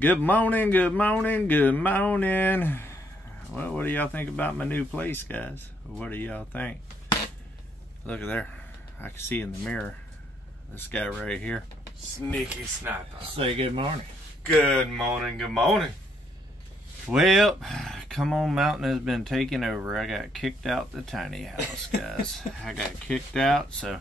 Good morning, good morning, good morning. Well, what do y'all think about my new place, guys? What do y'all think? Look at there. I can see in the mirror this guy right here. Sneaky sniper. Say good morning. Good morning, good morning. Well, Come On Mountain has been taken over. I got kicked out the tiny house, guys. I got kicked out, so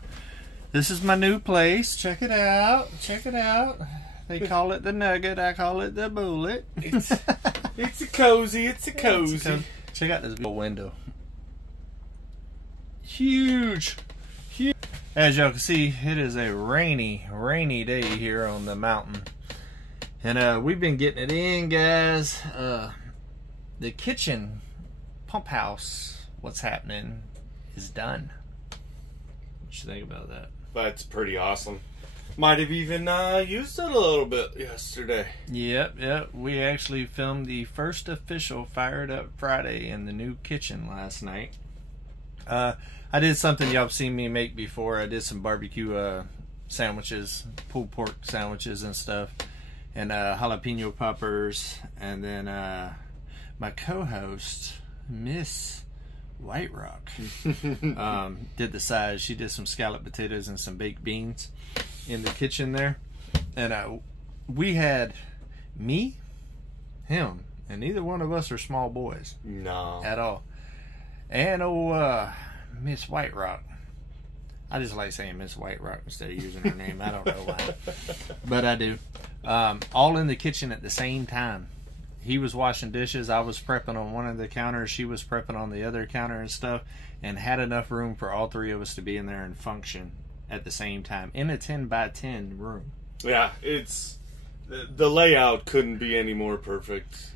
this is my new place. Check it out. Check it out. They call it the Nugget. I call it the Bullet. It's a cozy. It's a cozy. Check out this big window. Huge. Huge. As y'all can see, it is a rainy day here on the mountain. And we've been getting it in, guys. The kitchen pump house, what's happening, is done. What you think about that? That's pretty awesome. Might have even used it a little bit yesterday. Yep. We actually filmed the first official Fired Up Friday in the new kitchen last night. I did something y'all have seen me make before. I did some barbecue sandwiches, pulled pork sandwiches and stuff, and jalapeno poppers. And then my co-host, Miss White Rock, did the sides. She did some scalloped potatoes and some baked beans in the kitchen there. And we had me, him, and neither one of us are small boys. No. At all. And Miss White Rock. I just like saying Miss White Rock instead of using her name. I don't know why, but I do. All in the kitchen at the same time. He was washing dishes. I was prepping on one of the counters. She was prepping on the other counter and stuff, and had enough room for all three of us to be in there and function at the same time in a 10 by 10 room. Yeah, it's the layout couldn't be any more perfect.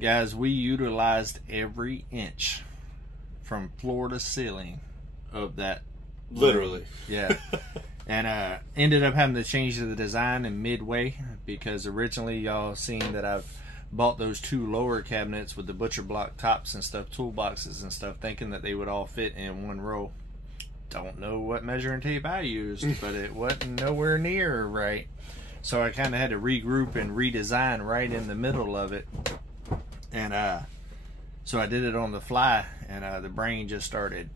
Guys, we utilized every inch from floor to ceiling of that. Literally. Yeah. And ended up having to change the design in midway, because originally y'all seen that I've bought those two lower cabinets with the butcher block tops and stuff, toolboxes and stuff, thinking that they would all fit in one row. Don't know what measuring tape I used, but it wasn't nowhere near right. So I kind of had to regroup and redesign right in the middle of it. And so I did it on the fly, and the brain just started.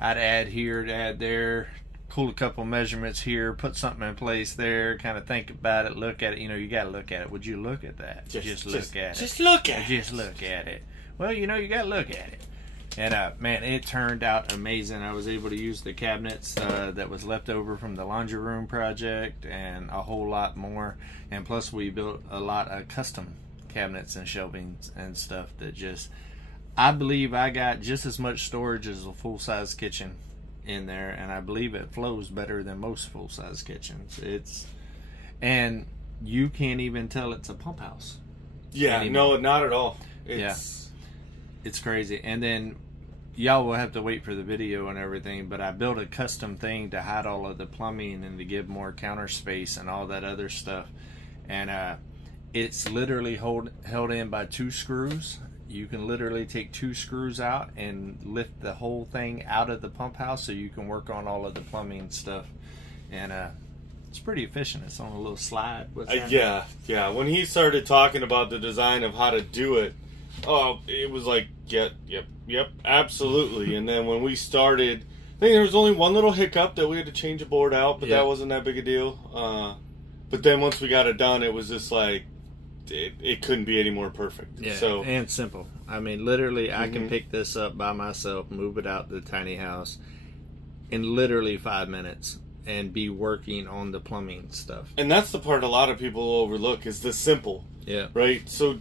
I'd add here, add there, pull a couple measurements here, put something in place there, kind of think about it, look at it. You know, you got to look at it. Would you look at that? Just look at it. Just look at it. Just look at it. Well, you know, you got to look at it. And man, it turned out amazing. I was able to use the cabinets that was left over from the laundry room project and a whole lot more. And plus, we built a lot of custom cabinets and shelvings and stuff that just, I believe I got just as much storage as a full-size kitchen in there, and I believe it flows better than most full-size kitchens. And you can't even tell it's a pump house. Yeah, anymore. no, not at all. It's crazy. And then y'all will have to wait for the video and everything, but I built a custom thing to hide all of the plumbing and to give more counter space and all that other stuff. And it's literally held in by 2 screws. You can literally take 2 screws out and lift the whole thing out of the pump house, so you can work on all of the plumbing stuff. And it's pretty efficient. It's on a little slide. Yeah. When he started talking about the design of how to do it, it was like, yep, absolutely. And then when we started, I think there was only one little hiccup that we had to change a board out, but that wasn't that big a deal. But then once we got it done, it was just like, it couldn't be any more perfect. Yeah, so, and simple. I mean, literally, I can pick this up by myself, move it out to the tiny house in literally 5 minutes, and be working on the plumbing stuff. And that's the part a lot of people overlook, is the simple. Yeah. Right? So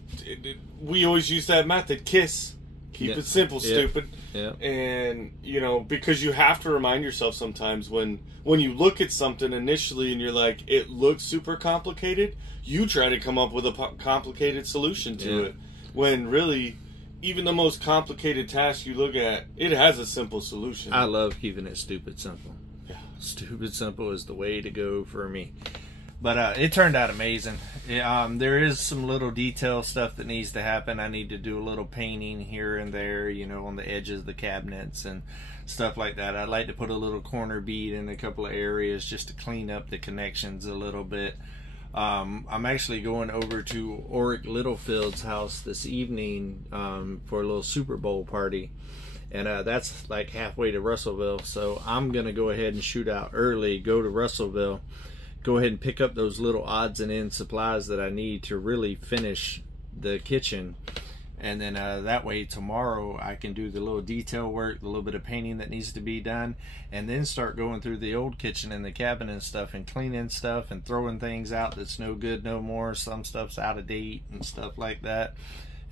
we always use that method, KISS. Keep it simple, stupid. Yeah. And, you know, because you have to remind yourself sometimes when you look at something initially and you're like, it looks super complicated, you try to come up with a complicated solution to it. When really, even the most complicated task you look at, it has a simple solution. I love keeping it stupid simple. Yeah. Stupid simple is the way to go for me. But it turned out amazing. There is some little detail stuff that needs to happen. I need to do a little painting here and there, you know, on the edges of the cabinets and stuff like that. I'd like to put a little corner bead in a couple of areas just to clean up the connections a little bit. I'm actually going over to Oric Littlefield's house this evening for a little Super Bowl party. And that's like halfway to Russellville. So I'm going to go ahead and shoot out early, go to Russellville, go ahead and pick up those little odds and ends supplies that I need to really finish the kitchen. And then that way tomorrow I can do the little detail work, the little bit of painting that needs to be done, and then start going through the old kitchen and the cabinet and stuff and cleaning stuff and throwing things out that's no good no more. Some stuff's out of date and stuff like that.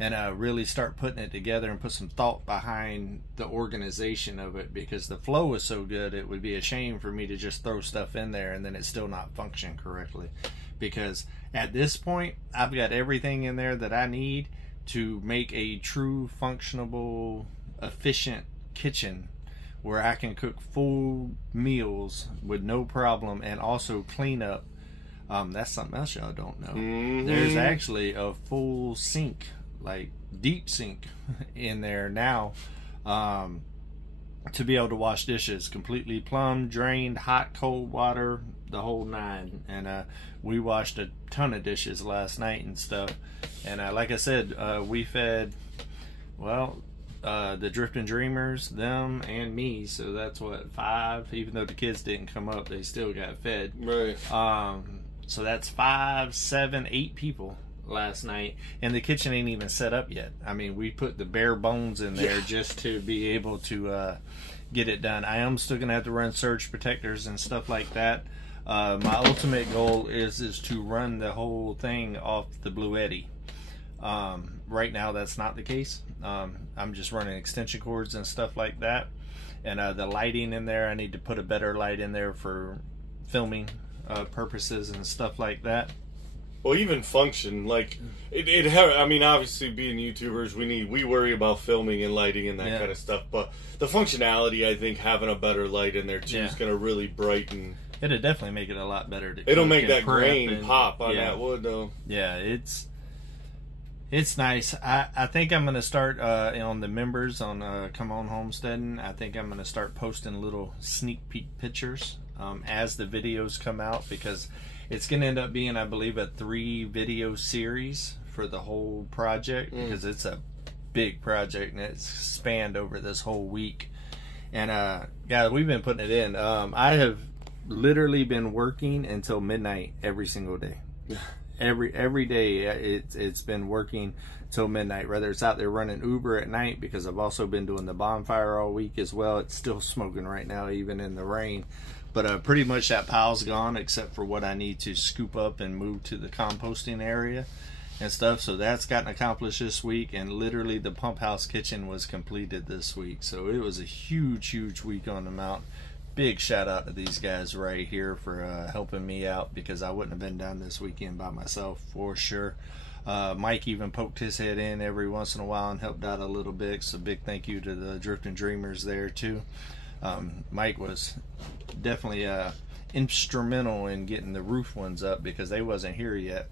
And really start putting it together and put some thought behind the organization of it, because the flow is so good it would be a shame for me to just throw stuff in there and then it still not function correctly. Because at this point I've got everything in there that I need to make a true, functionable, efficient kitchen where I can cook full meals with no problem, and also clean up. That's something else y'all don't know. There's actually a full sink, like deep sink in there now, to be able to wash dishes, completely plumbed, drained, hot, cold water, the whole nine. And we washed a ton of dishes last night and stuff. And like I said, we fed, well, the Drifting Dreamers, them, and me. So that's what, 5. Even though the kids didn't come up, they still got fed. Right. So that's 5, 7, 8 people last night, and the kitchen ain't even set up yet. I mean, we put the bare bones in there just to be able to get it done. I am still gonna have to run surge protectors and stuff like that. My ultimate goal is to run the whole thing off the Blue Eddy. Right now that's not the case. I'm just running extension cords and stuff like that, and the lighting in there, I need to put a better light in there for filming purposes and stuff like that. Well, even function, like I mean, obviously being YouTubers, we worry about filming and lighting and that kind of stuff. But the functionality, I think, having a better light in there too is going to really brighten. It'll definitely make it a lot better. It'll make that grain pop on that wood, though. Yeah, it's nice. I think I'm going to start on the members on Come On Homesteading. I think I'm going to start posting little sneak peek pictures as the videos come out, because it's going to end up being, I believe, a 3-video series for the whole project, because it's a big project and it's spanned over this whole week. And yeah, we've been putting it in. I have literally been working until midnight every single day. Every day it's been working till midnight, whether it's out there running Uber at night, because I've also been doing the bonfire all week as well. It's still smoking right now, even in the rain. But pretty much that pile's gone, except for what I need to scoop up and move to the composting area and stuff. So that's gotten accomplished this week, and literally the pump house kitchen was completed this week. So it was a huge week on the mountain. Big shout out to these guys right here for helping me out, because I wouldn't have been down this weekend by myself for sure. Mike even poked his head in every once in a while and helped out a little bit. So big thank you to the Drifting Dreamers there too. Mike was definitely instrumental in getting the roof ones up, because they wasn't here yet,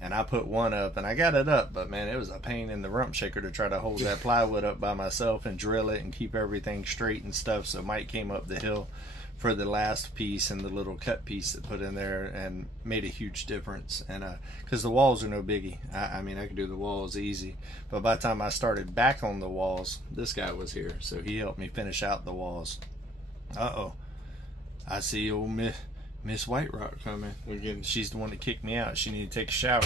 and I put one up and I got it up, but man, it was a pain in the rump shaker to try to hold that plywood up by myself and drill it and keep everything straight and stuff. So Mike came up the hill for the last piece and the little cut piece that put in there, and made a huge difference. And because the walls are no biggie, I mean, I could do the walls easy, but by the time I started back on the walls, this guy was here, so he helped me finish out the walls. I see old Miss White Rock coming. She's the one that kicked me out. She needed to take a shower.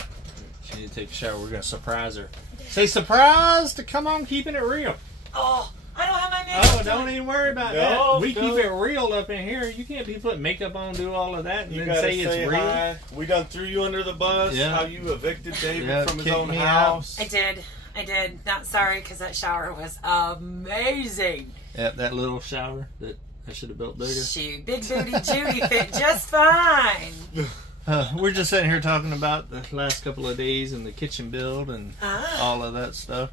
We're gonna surprise her. Say surprise to Come On Keeping It Real. Oh, I don't have my makeup. Oh, don't even worry about that. We keep it real up in here. You can't be putting makeup on, do all of that, and then say it's real. Hi. We done threw you under the bus. Yeah. How you evicted David from his own house. I did. Not sorry, because that shower was amazing. Yeah, that little shower that I should have built bigger. Shoot, Big Booty Judy fit just fine. We're just sitting here talking about the last couple of days and the kitchen build and all of that stuff.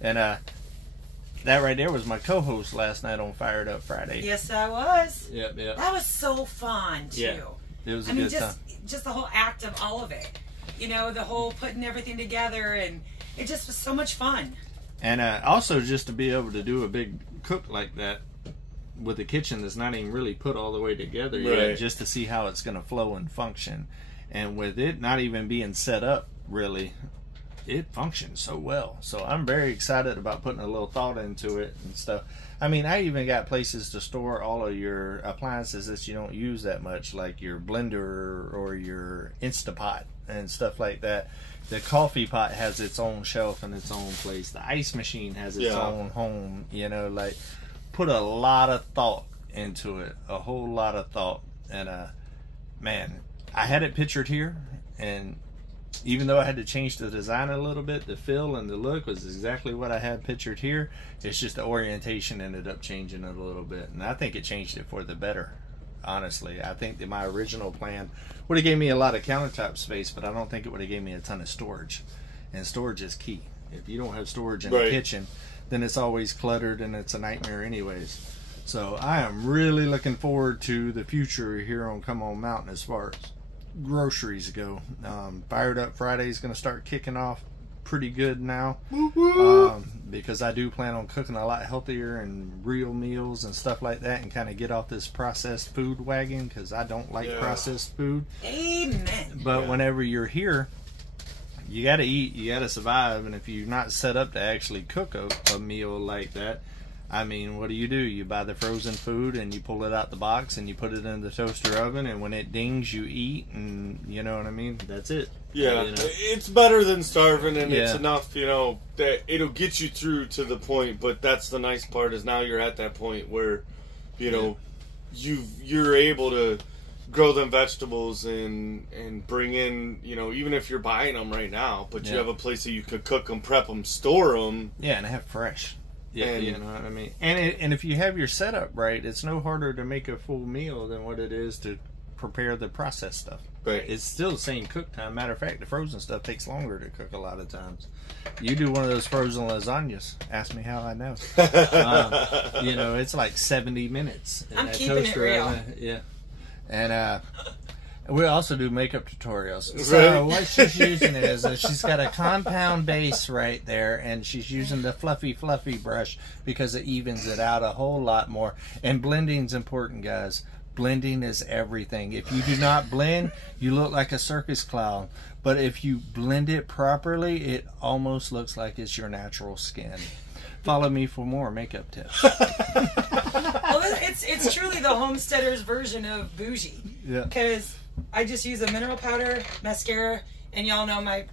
And that right there was my co-host last night on Fired Up Friday. Yes, I was. Yep. That was so fun, too. Yeah, it was a good time. Just the whole act of all of it. You know, the whole putting everything together, and it just was so much fun. And also just to be able to do a big cook like that with a kitchen that's not even really put all the way together yet, just to see how it's going to flow and function. And with it not even being set up really, it functions so well. So I'm very excited about putting a little thought into it and stuff. I mean, I even got places to store all of your appliances that you don't use that much, like your blender or your Instapot and stuff like that. The coffee pot has its own shelf and its own place. The ice machine has its own home. You know, like, put a lot of thought into it, a whole lot of thought. And man, I had it pictured here, and even though I had to change the design a little bit, the feel and the look was exactly what I had pictured here. It's just the orientation ended up changing it a little bit, and I think it changed it for the better. Honestly, I think that my original plan would have gave me a lot of countertop space, but I don't think it would have gave me a ton of storage. And storage is key. If you don't have storage in the kitchen, then it's always cluttered and it's a nightmare anyways. So I am really looking forward to the future here on Come On Mountain as far as groceries go. Fired Up Friday is going to start kicking off pretty good now, because I do plan on cooking a lot healthier and real meals and stuff like that, and kind of get off this processed food wagon, because I don't like processed food. Amen. But whenever you're here, you got to eat, you got to survive, and if you're not set up to actually cook a meal like that, I mean, what do? You buy the frozen food and you pull it out the box and you put it in the toaster oven, and when it dings, you eat, and you know what I mean? That's it. Yeah, you know? It's better than starving, and it's enough, you know, that it'll get you through to the point. But that's the nice part, is now you're at that point where, you know, you're able to grow them vegetables and bring in, you know, even if you're buying them right now, but you have a place that you could cook them, prep them, store them. Yeah, and have fresh. Yeah, you know what I mean? And if you have your setup right, it's no harder to make a full meal than what it is to prepare the processed stuff. Right. It's still the same cook time. Matter of fact, the frozen stuff takes longer to cook a lot of times. You do one of those frozen lasagnas, ask me how I know. You know, it's like 70 minutes. I'm keeping it real. Yeah. And we also do makeup tutorials. So what she's using is she's got a compound base right there, and she's using the fluffy brush because it evens it out a whole lot more. And blending's important, guys. Blending is everything. If you do not blend, you look like a circus clown. But if you blend it properly, it almost looks like it's your natural skin. Follow me for more makeup tips. Well, it's truly the homesteader's version of bougie. Yeah. Because I just use a mineral powder, mascara, and y'all know my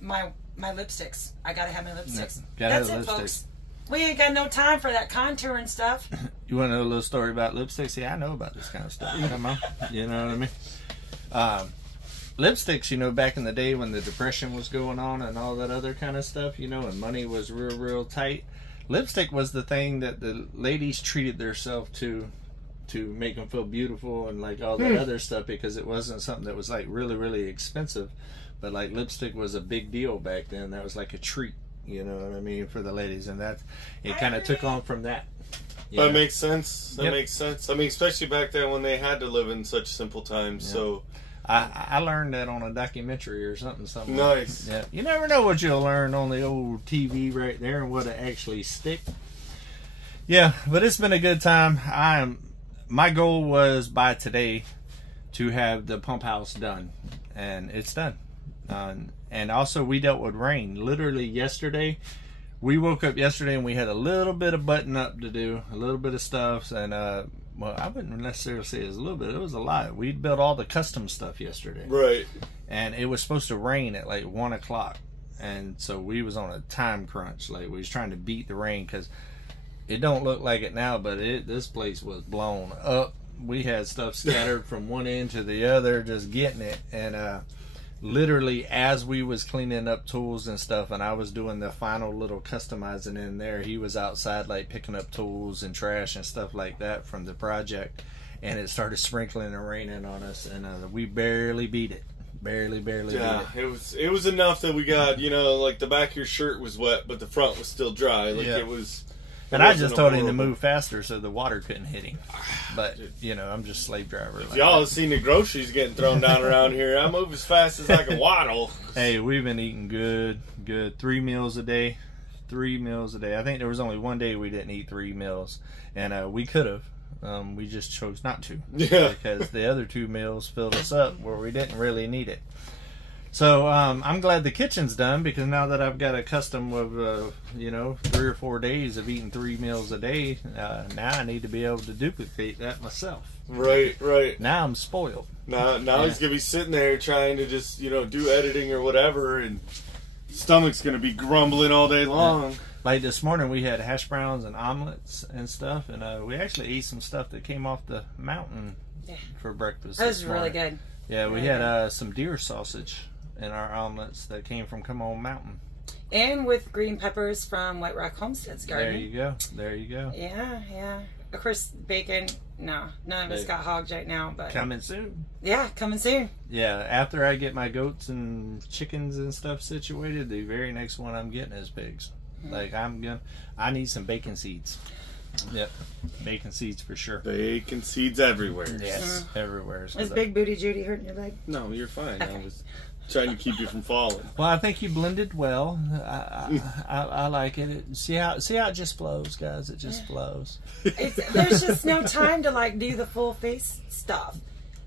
lipsticks. I gotta have my lipsticks. That's it, folks. We ain't got no time for that contour and stuff. You want to know a little story about lipsticks? Yeah, I know about this kind of stuff. Come on. You know what I mean? Lipsticks, you know, back in the day when the Depression was going on and all that other kind of stuff, you know, and money was real tight, lipstick was the thing that the ladies treated themselves to make them feel beautiful and like all that other stuff, because it wasn't something that was like really expensive, but like lipstick was a big deal back then. That was like a treat, you know what I mean, for the ladies, and that it kind of took on from that. That makes sense. That makes sense. I mean, especially back then when they had to live in such simple times. So I learned that on a documentary or something. Nice. Yeah, you never know what you'll learn on the old TV right there and what it actually stick. Yeah, but it's been a good time. My goal was by today to have the pump house done, and it's done. And also we dealt with rain. Literally yesterday, we woke up yesterday and we had a little bit of button up to do, a little bit of stuff, and well, I wouldn't necessarily say it was a little bit. It was a lot. We built all the custom stuff yesterday. Right. And it was supposed to rain at like 1 o'clock, and so we was on a time crunch. Like, we was trying to beat the rain, because it don't look like it now, but this place was blown up. We had stuff scattered from one end to the other, just getting it. And literally, as we was cleaning up tools and stuff, and I was doing the final little customizing in there, he was outside like picking up tools and trash and stuff like that from the project, and it started sprinkling and raining on us, and we barely beat it. Barely beat it. Yeah, it was enough that we got, you know, like the back of your shirt was wet, but the front was still dry. Like it was. And I just told him to move faster so the water couldn't hit him. But, you know, I'm just slave driver. If y'all have seen the groceries getting thrown down around here, I move as fast as I can waddle. Hey, we've been eating good. 3 meals a day. 3 meals a day. I think there was only one day we didn't eat 3 meals. And we could have. We just chose not to. Yeah. Because the other 2 meals filled us up where we didn't really need it. So I'm glad the kitchen's done, because now that I've got a custom of, you know, 3 or 4 days of eating 3 meals a day, now I need to be able to duplicate that myself. Right, right. Now I'm spoiled. Now he's going to be sitting there trying to just, you know, do editing or whatever, and stomach's going to be grumbling all day long. Yeah. Like this morning we had hash browns and omelets and stuff, and we actually ate some stuff that came off the mountain for breakfast. That was really good. Yeah, we had some deer sausage in our omelets that came from Come On Mountain. And with green peppers from White Rock Homestead's garden. There you go. There you go. Yeah, yeah. Of course, bacon, no. None of us got hogs right now, but... Coming soon. Yeah, coming soon. Yeah, after I get my goats and chickens and stuff situated, the very next one I'm getting is pigs. Like, I need some bacon seeds. Yep. Bacon seeds for sure. Bacon seeds everywhere. Yes, everywhere. Is Big Booty Judy hurting your leg? No, you're fine. Okay. I was trying to keep you from falling. Well, I think you blended well. I like it. See how it just flows, guys. It just flows. There's just no time to like do the full face stuff.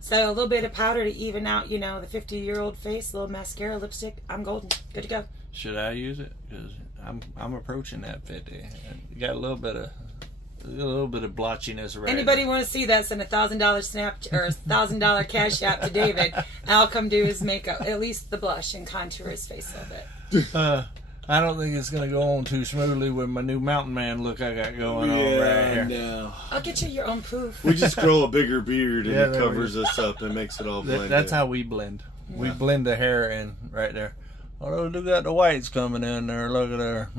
So a little bit of powder to even out, you know, the 50-year-old face. A little mascara, lipstick. I'm golden. Good to go. Should I use it? Because I'm approaching that 50. You got a little bit of blotchiness around. Anybody want to see that? Send $1,000 snap or $1,000 cash out to David, and I'll come do his makeup, at least the blush, and contour his face a little bit. I don't think it's gonna go on too smoothly with my new mountain man look I got going on right here. No. I'll get you your own poof. We just grow a bigger beard and it covers us up and makes it all blend. That's how we blend. Yeah. We blend the hair in right there. Although look at the whites coming in there. Look at her.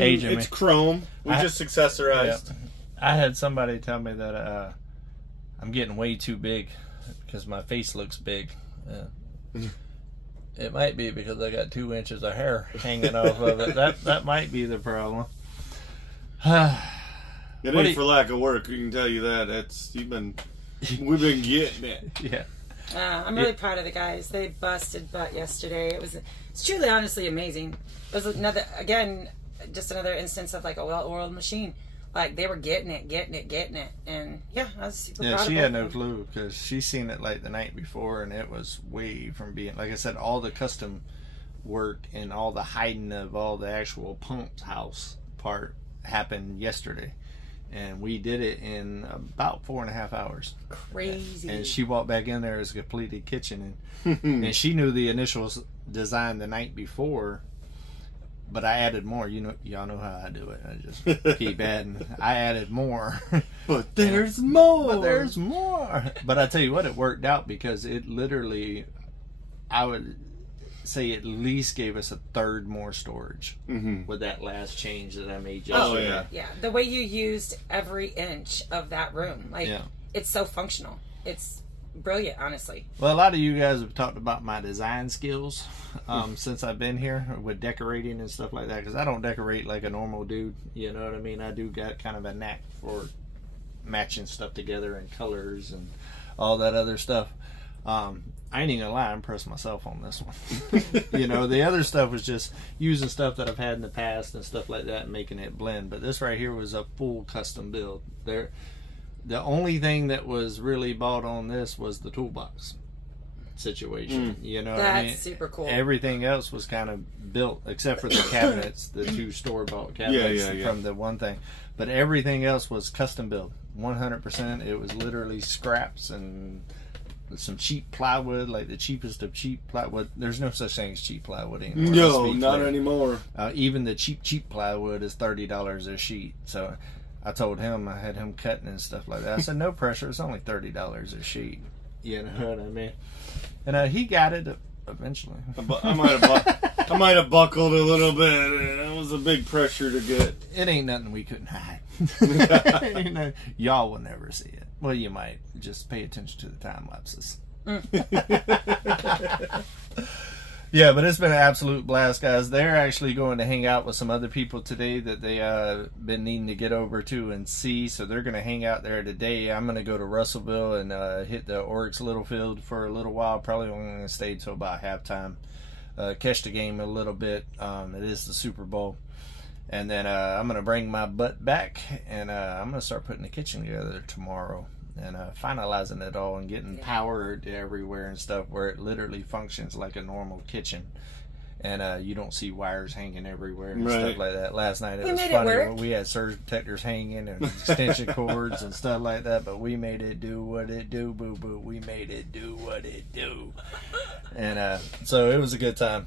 Aging it's chrome. We just accessorized. Yeah. I had somebody tell me that I'm getting way too big because my face looks big. It might be because I got 2 inches of hair hanging off of it. That might be the problem. It ain't for lack of work. We can tell you that. We've been getting it. Yeah. I'm really proud of the guys. They busted butt yesterday. It's truly, honestly amazing. It was just another instance of like a well-oiled machine. Like they were getting it, and yeah, I was super proud of she it. had no clue because she seen it like the night before, and it was way from being, like I said, all the custom work and all the hiding of all the actual pump house part happened yesterday. And we did it in about 4.5 hours. Crazy. And she walked back in there as a completed kitchen, and she knew the initial design the night before, but I added more. Y'all know how I do it. I just keep adding. I added more. But there's more. But there's more. But I tell you what, it worked out because it literally, I would say, at least gave us a third more storage with that last change that I made yesterday. Oh yeah. The way you used every inch of that room, it's so functional. It's brilliant, honestly. Well, a lot of you guys have talked about my design skills since I've been here with decorating and stuff like that, because I don't decorate like a normal dude. You know what I mean? I do got kind of a knack for matching stuff together and colors and all that other stuff. I ain't even gonna lie, I impressed myself on this one. The other stuff was just using stuff that I've had in the past and stuff like that and making it blend. But this right here was a full custom build. The only thing that was really bought on this was the toolbox situation. You know what I mean? That's super cool. Everything else was kind of built except for the cabinets, the 2 store-bought cabinets from the one thing. But everything else was custom built, 100%. It was literally scraps and some cheap plywood, like the cheapest of cheap plywood. There's no such thing as cheap plywood anymore. No, not anymore. Even the cheap plywood is $30 a sheet. So I told him, I had him cutting and stuff like that. I said, no pressure, it's only $30 a sheet. You know what I mean? And he got it eventually. I might have buckled a little bit. It was a big pressure to get. It ain't nothing we couldn't hide. Y'all will never see it. Well, you might. Just pay attention to the time lapses. Yeah, but it's been an absolute blast, guys. They're actually going to hang out with some other people today that they been needing to get over to and see. So they're going to hang out there today. I'm going to go to Russellville and hit the Oryx Littlefield for a little while. Probably only going to stay till about halftime. Catch the game a little bit. It is the Super Bowl. And then I'm going to bring my butt back, and I'm going to start putting the kitchen together tomorrow. and finalizing it all and getting power everywhere and stuff where it literally functions like a normal kitchen. And you don't see wires hanging everywhere and stuff like that. Last night it was funny. We had surge protectors hanging and extension cords and stuff like that, but we made it do what it do, boo boo. We made it do what it do. And so it was a good time.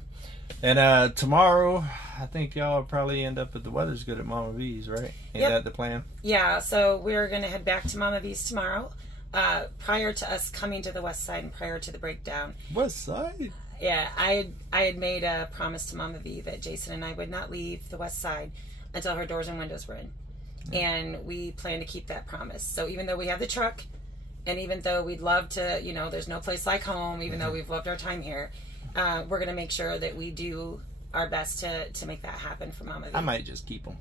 And tomorrow, I think y'all probably end up at the weather's good at Mama V's, right? Ain't that the plan? Yeah, so we're going to head back to Mama V's tomorrow. Prior to us coming to the west side and prior to the breakdown. West side? Yeah, I had made a promise to Mama V that Jason and I would not leave the west side until her doors and windows were in. Yeah. And we plan to keep that promise. So even though we have the truck, and even though we'd love to, you know, there's no place like home, even though we've loved our time here, we're going to make sure that we do our best to make that happen for Mama V. I might just keep them.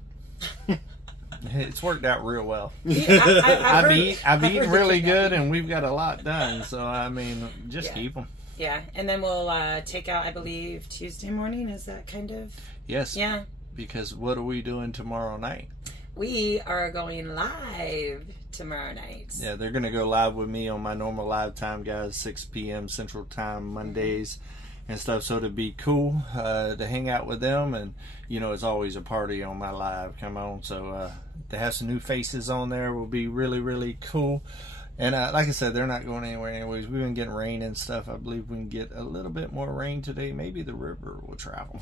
It's worked out real well. I've eaten really good, and we've got a lot done. So, I mean, just keep them. Yeah, and then we'll take out, I believe, Tuesday morning. Is that kind of? Yes. Yeah. Because what are we doing tomorrow night? We are going live tomorrow night. Yeah, they're going to go live with me on my normal live time, guys, 6 p.m. Central Time, Mondays and stuff. So it'd be cool to hang out with them. And, you know, it's always a party on my live. Come on. So to have some new faces on there will be really, really cool. And like I said, they're not going anywhere anyways. We've been getting rain and stuff. I believe we can get a little bit more rain today. Maybe the river will travel.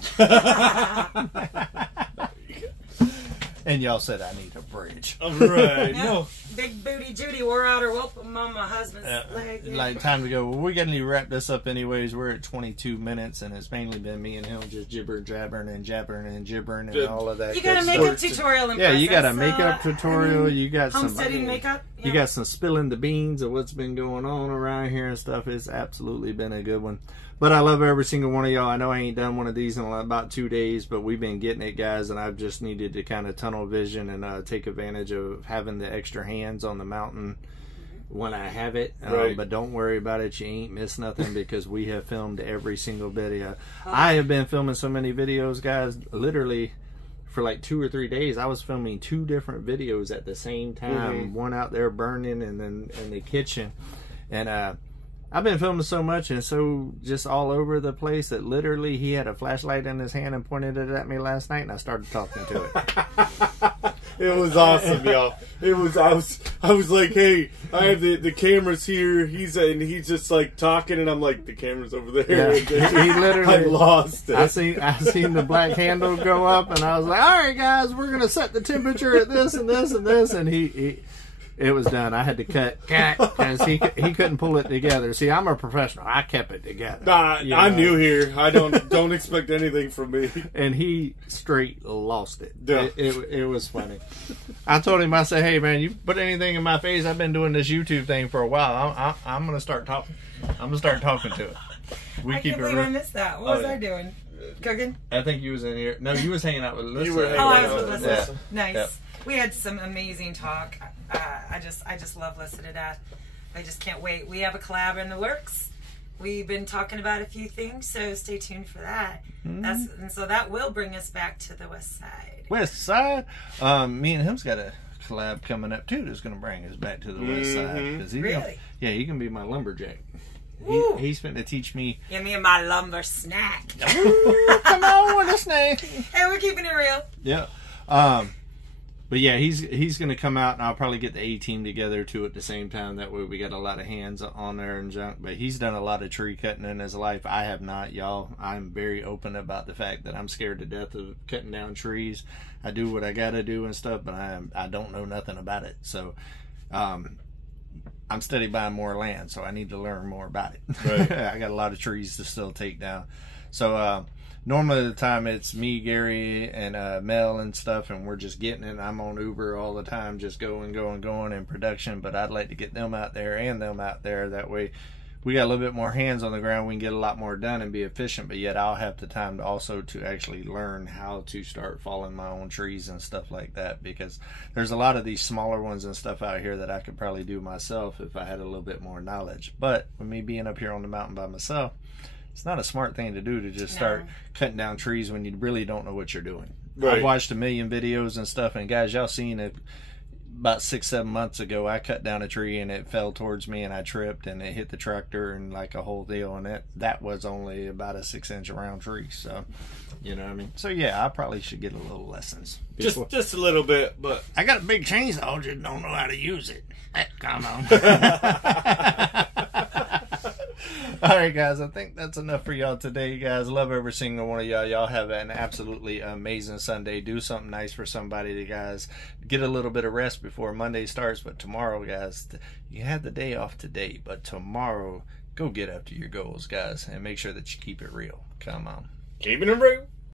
And y'all said I need a bridge. Right. No. Big Booty Judy wore out her whoop on my husband's leg. Like, time to go. Well, we're going to wrap this up anyways. We're at 22 minutes, and it's mainly been me and him just jabbering and gibbering and all of that. You got a makeup tutorial in process. Yeah, you got a makeup tutorial. You got some homesteading makeup. Yeah. You got some spilling the beans of what's been going on around here and stuff. It's absolutely been a good one. But I love every single one of y'all. I know I ain't done one of these in about 2 days, but we've been getting it, guys, and I've just needed to kind of tunnel vision and take advantage of having the extra hands on the mountain when I have it. Right. But don't worry about it. You ain't missed nothing because we have filmed every single video. I have been filming so many videos, guys, literally for like 2 or 3 days. I was filming 2 different videos at the same time. One out there burning and then in the kitchen. And I've been filming so much and so just all over the place that literally he had a flashlight in his hand and pointed it at me last night, and I started talking to it. It was awesome, y'all. It was. I was like, hey, I have the cameras here. He's just like talking, and I'm like, the camera's over there. Yeah. He literally, I lost it. I seen the black handle go up, and I was like, all right, guys, we're gonna set the temperature at this and this and this, and he it was done. I had to cut because he couldn't pull it together. See, I'm a professional. I kept it together. I'm new here. I don't expect anything from me. And he straight lost it. Yeah. It was funny. I told him, I said, hey man, you put anything in my face. I've been doing this YouTube thing for a while. I'm gonna start talking. I'm gonna start talking to it. I can't believe I missed that. What was I doing? Cooking? I think you was in here. No, you was hanging out with Alyssa. I was with Alyssa. Yeah. Nice. Yep. We had some amazing talk. I just love listening to that. I just can't wait. We have a collab in the works. We've been talking about a few things, so stay tuned for that. And so that will bring us back to the west side. West side? Me and him's got a collab coming up too that's going to bring us back to the west side. Cause really? He can be my lumberjack. He's going to teach me. Give me my lumber snack. Come on with a snack. Hey, we're keeping it real. Yeah. But yeah, he's going to come out, and I'll probably get the A-team together too at the same time. That way we got a lot of hands on there and junk. But he's done a lot of tree cutting in his life. I have not, y'all. I'm very open about the fact that I'm scared to death of cutting down trees. I do what I got to do and stuff, but I don't know nothing about it. So I'm steady buying more land, so I need to learn more about it. Right. I got a lot of trees to still take down. So normally the time it's me, Gary, and Mel and stuff, and we're just getting it. I'm on Uber all the time, just going in production. But I'd like to get them out there and them out there. That way we got a little bit more hands on the ground. We can get a lot more done and be efficient, but yet I'll have the time to also to actually learn how to start falling my own trees and stuff like that, because there's a lot of these smaller ones and stuff out here that I could probably do myself if I had a little bit more knowledge. But with me being up here on the mountain by myself, it's not a smart thing to do to just start cutting down trees when you really don't know what you're doing. Right. I've watched a million videos and stuff, and guys, y'all seen it. about 6-7 months ago, I cut down a tree and it fell towards me and I tripped and it hit the tractor and like a whole deal, and that was only about a 6-inch round tree. So, you know what I mean? So yeah, I probably should get a little lessons. Just a little bit, but I got a big chainsaw, just don't know how to use it. Come on. All right, guys, I think that's enough for y'all today, guys. Love every single one of y'all. Y'all have an absolutely amazing Sunday. Do something nice for somebody, guys. Get a little bit of rest before Monday starts. But tomorrow, guys, you had the day off today, but tomorrow, go get after your goals, guys, and make sure that you keep it real. Come on. Keeping it real.